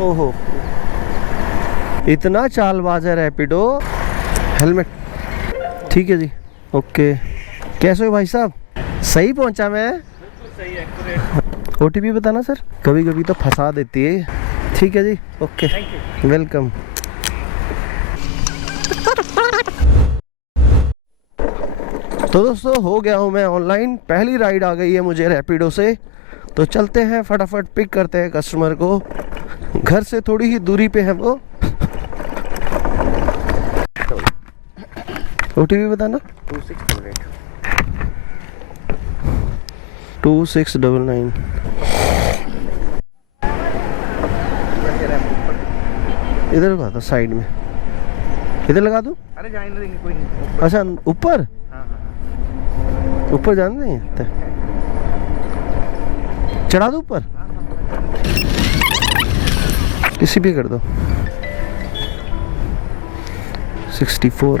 ओहो, इतना चालबाज है रैपिडो। हेलमेट ठीक है जी, ओके। कैसे हो भाई साहब? सही पहुंचा मैं? सही, एक्यूरेट। OTP बताना सर, कभी कभी तो फंसा देती है। ठीक है जी, ओके, वेलकम। तो दोस्तों हो गया हूँ मैं ऑनलाइन, पहली राइड आ गई है मुझे रैपिडो से। तो चलते हैं फटाफट पिक करते हैं कस्टमर को, घर से थोड़ी ही दूरी पे है वो। OTP बताना। 2699। इधर लगा था साइड में, इधर लगा दूं? अरे जाने देंगे, कोई नहीं। अच्छा ऊपर, हाँ हाँ ऊपर जाने नहीं, चढ़ा दो ऊपर, किसी भी कर दो। 64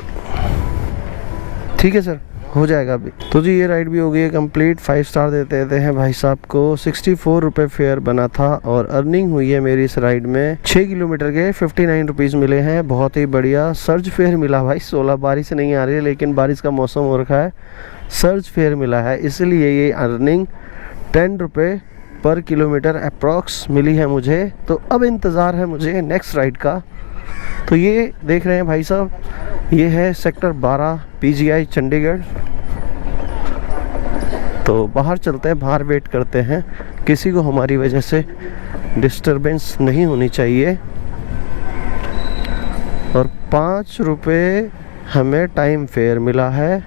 ठीक है सर, हो जाएगा अभी। तो जी ये राइड भी हो गई है कंप्लीट, 5 स्टार देते हैं भाई साहब को। 64 रुपये फेयर बना था और अर्निंग हुई है मेरी इस राइड में 6 किलोमीटर के 59 रुपीज़ मिले हैं। बहुत ही बढ़िया सर्ज फेयर मिला भाई। 16 बारिश नहीं आ रही है लेकिन बारिश का मौसम हो रखा है, सर्ज फेयर मिला है, इसलिए ये अर्निंग 10 रुपये पर किलोमीटर अप्रॉक्स मिली है मुझे। तो अब इंतज़ार है मुझे नेक्स्ट राइड का। तो ये देख रहे हैं भाई साहब, ये है सेक्टर 12 PGI चंडीगढ़। तो बाहर चलते हैं, बाहर वेट करते हैं, किसी को हमारी वजह से डिस्टरबेंस नहीं होनी चाहिए। और 5 रुपये हमें टाइम फेयर मिला है,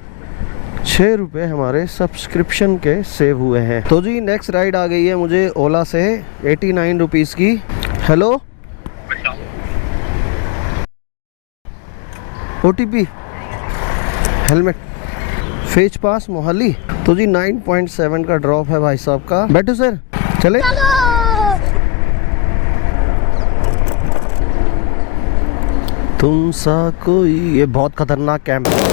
6 रुपये हमारे सब्सक्रिप्शन के सेव हुए हैं। तो जी नेक्स्ट राइड आ गई है मुझे ओला से 89 रुपीज़ की। हेलो, OTP, हेलमेट, फेज पास मोहाली। तो जी 9.7 का ड्रॉप है भाई साहब का। बैठो सर, चले। तुम सा कोई, ये बहुत खतरनाक कैंप है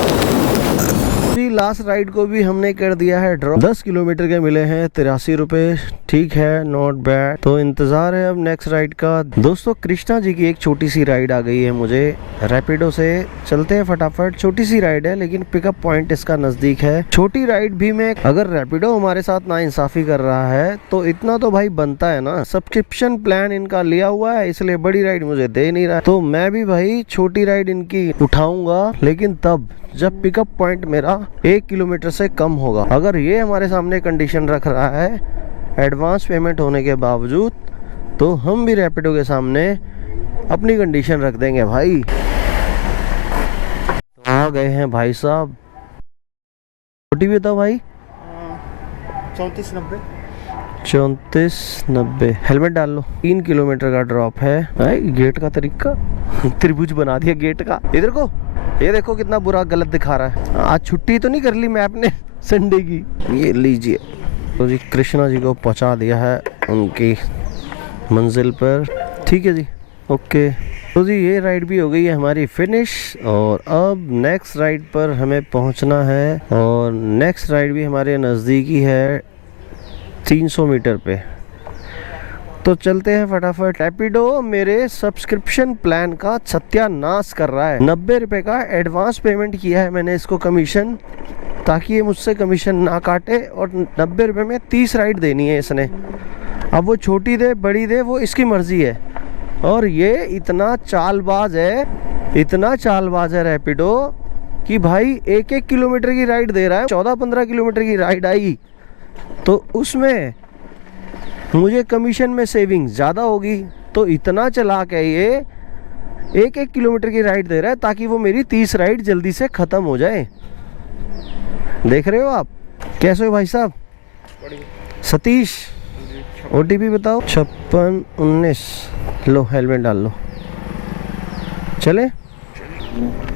जी। लास्ट राइड को भी हमने कर दिया है ड्रॉप, 10 किलोमीटर के मिले हैं 83 रुपये। ठीक है, नॉट बैड। तो इंतजार है अब नेक्स्ट राइड का। दोस्तों कृष्णा जी की एक छोटी सी राइड आ गई है मुझे रैपिडो से, चलते हैं फटाफट। छोटी सी राइड है लेकिन पिकअप पॉइंट इसका नजदीक है। छोटी राइड भी में अगर रैपिडो हमारे साथ नाइंसाफी कर रहा है तो इतना तो भाई बनता है ना, सब्सक्रिप्शन प्लान इनका लिया हुआ है इसलिए बड़ी राइड मुझे दे नहीं रहा। तो मैं भी भाई छोटी राइड इनकी उठाऊंगा, लेकिन तब जब पिकअप पॉइंट मेरा 1 किलोमीटर से कम होगा। अगर ये हमारे सामने कंडीशन रख रहा है एडवांस पेमेंट होने के बावजूद, तो हम भी रैपिडो के सामने अपनी कंडीशन रख देंगे भाई। तो आ गए हैं भाई साहब, OTP बताओ भाई। 3490। 3490। हेलमेट डाल लो। 3 किलोमीटर का ड्रॉप है भाई। गेट का तरीका त्रिभुज बना दिया गेट का। इधर को ये देखो कितना बुरा गलत दिखा रहा है। आज छुट्टी तो नहीं कर ली मैप ने संडे की। ये लीजिए। तो जी कृष्णा जी को पहुंचा दिया है उनकी मंजिल पर। ठीक है जी, ओके। तो जी ये राइड भी हो गई है हमारी फिनिश और अब नेक्स्ट राइड पर हमें पहुंचना है। और नेक्स्ट राइड भी हमारे नज़दीकी है 300 मीटर पे। तो चलते हैं फटाफट। रैपिडो मेरे सब्सक्रिप्शन प्लान का सत्यानाश कर रहा है। 90 रुपये का एडवांस पेमेंट किया है मैंने इसको कमीशन, ताकि ये मुझसे कमीशन ना काटे। और 90 रुपये में 30 राइड देनी है इसने। अब वो छोटी दे बड़ी दे वो इसकी मर्जी है। और ये इतना चालबाज है, इतना चालबाज है रैपिडो कि भाई 1-1 किलोमीटर की राइड दे रहा है। 14-15 किलोमीटर की राइड आई तो उसमें मुझे कमीशन में सेविंग ज़्यादा होगी। तो इतना चला के ये 1-1 किलोमीटर की राइड दे रहा है ताकि वो मेरी 30 राइड जल्दी से ख़त्म हो जाए। देख रहे हो आप? कैसे हो भाई साहब? सतीश, OTP बताओ। 5619। लो हेलमेट डाल लो, चले।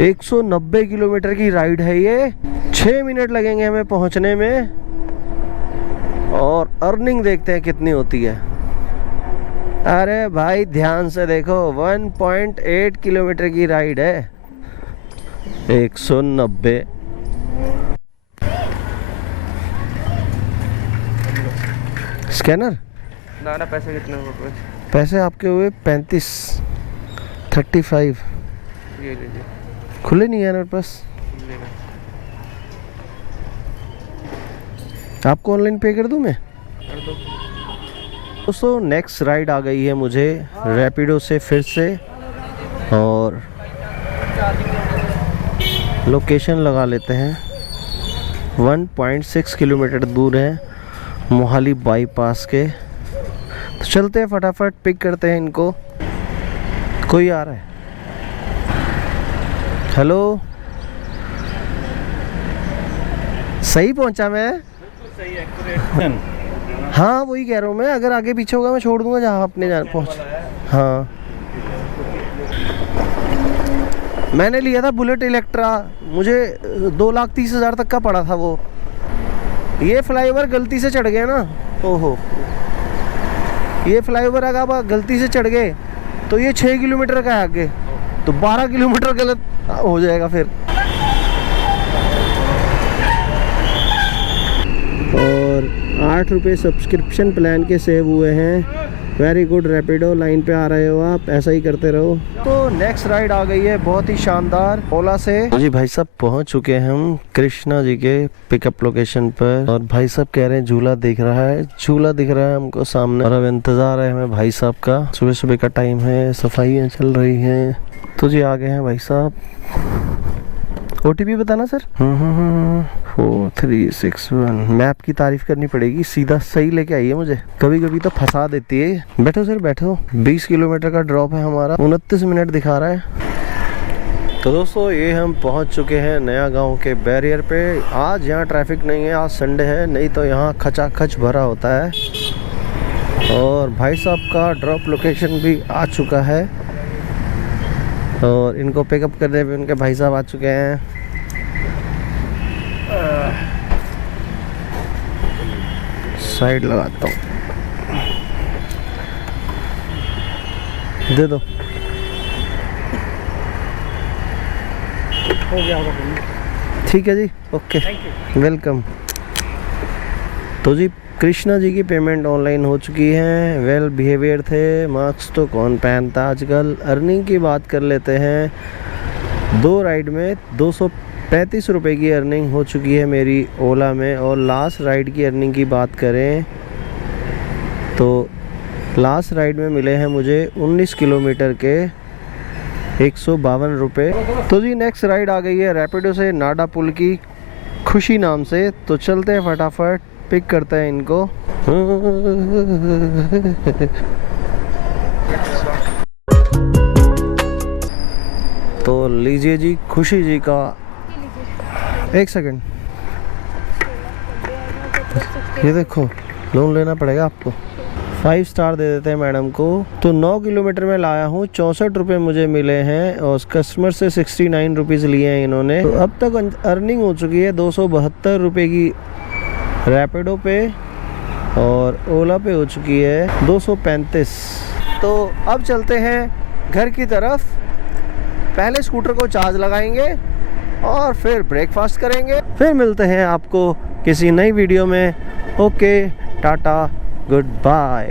190 किलोमीटर की राइड है ये, 6 मिनट लगेंगे हमें पहुंचने में। और अर्निंग देखते हैं कितनी होती है। अरे भाई ध्यान से देखो, 1.8 किलोमीटर की राइड है, 190। स्कैनर ना पैसे कितने हुए? पैसे आपके हुए 35 ये लीजिए। खुले नहीं है मेरे पास। लेना। आपको ऑनलाइन पे कर दूं मैं? कर दो। दोस्तों नेक्स्ट राइड आ गई है मुझे रैपिडो से फिर से, और लोकेशन लगा लेते हैं। 1.6 किलोमीटर दूर है मोहाली बाईपास के। तो चलते हैं फटाफट, पिक करते हैं इनको। कोई आ रहा है? हेलो, सही पहुंचा मैं? सही एक्यूरेट। हाँ वही कह रहा हूँ मैं, अगर आगे पीछे होगा मैं छोड़ दूंगा जहाँ अपने जान पहुँच। हाँ मैंने लिया था बुलेट इलेक्ट्रा, मुझे 2,30,000 तक का पड़ा था वो। ये फ्लाईओवर गलती से चढ़ गए ना, ओहो, ये फ्लाईओवर अगर आप गलती से चढ़ गए तो ये 6 किलोमीटर का है आगे, तो 12 किलोमीटर गलत हो जाएगा फिर। और 8 रुपये सब्सक्रिप्शन प्लान के सेव हुए हैं। वेरी गुड रैपिडो, लाइन पे आ रहे हो आप, ऐसा ही करते रहो। तो नेक्स्ट राइड आ गई है बहुत ही शानदार ओला से। जी भाई साहब पहुंच चुके हैं हम कृष्णा जी के पिकअप लोकेशन पर, और भाई साहब कह रहे हैं झूला दिख रहा है, झूला दिख रहा है हमको सामने, और अब इंतजार है हमें भाई साहब का। सुबह सुबह का टाइम है, सफाइयाँ चल रही हैं। तो जी आ गए हैं भाई साहब। OTP बताना सर। 4361। मैप की तारीफ करनी पड़ेगी, सीधा सही लेके आई है मुझे, कभी कभी तो फंसा देती है। बैठो सर बैठो। 20 किलोमीटर का ड्रॉप है हमारा, 29 मिनट दिखा रहा है। तो दोस्तों ये हम पहुंच चुके हैं नया गांव के बैरियर पे। आज यहाँ ट्रैफिक नहीं है, आज संडे है, नहीं तो यहाँ खचाखच भरा होता है। और भाई साहब का ड्रॉप लोकेशन भी आ चुका है, और इनको पिकअप करने पे उनके भाई साहब आ चुके हैं। साइड लगाता हूँ, दे दो। हो गया होगा। ठीक है जी, ओके, वेलकम। तो जी कृष्णा जी की पेमेंट ऑनलाइन हो चुकी है। वेल बिहेवियर थे, मार्क्स तो कौन पहनता आजकल। अर्निंग की बात कर लेते हैं। 2 राइड में 235 रुपये की अर्निंग हो चुकी है मेरी ओला में। और लास्ट राइड की अर्निंग की बात करें तो लास्ट राइड में मिले हैं मुझे 19 किलोमीटर के 152 रुपये। तो जी नेक्स्ट राइड आ गई है रैपिडो से नाडा पुल की, खुशी नाम से। तो चलते हैं फटाफट, पिक करते हैं इनको। तो लीजिए जी खुशी जी का, एक सेकंड, ये देखो लोन लेना पड़ेगा आपको। 5 स्टार दे देते हैं मैडम को। तो 9 किलोमीटर में लाया हूँ, 64 रुपये मुझे मिले हैं, और कस्टमर से 69 रुपीज़ लिए हैं इन्होंने। तो अब तक अर्निंग हो चुकी है 272 रुपये की रैपिडो पे, और ओला पे हो चुकी है 235। तो अब चलते हैं घर की तरफ। पहले स्कूटर को चार्ज लगाएंगे और फिर ब्रेकफास्ट करेंगे, फिर मिलते हैं आपको किसी नई वीडियो में। ओके, टाटा, गुड बाय।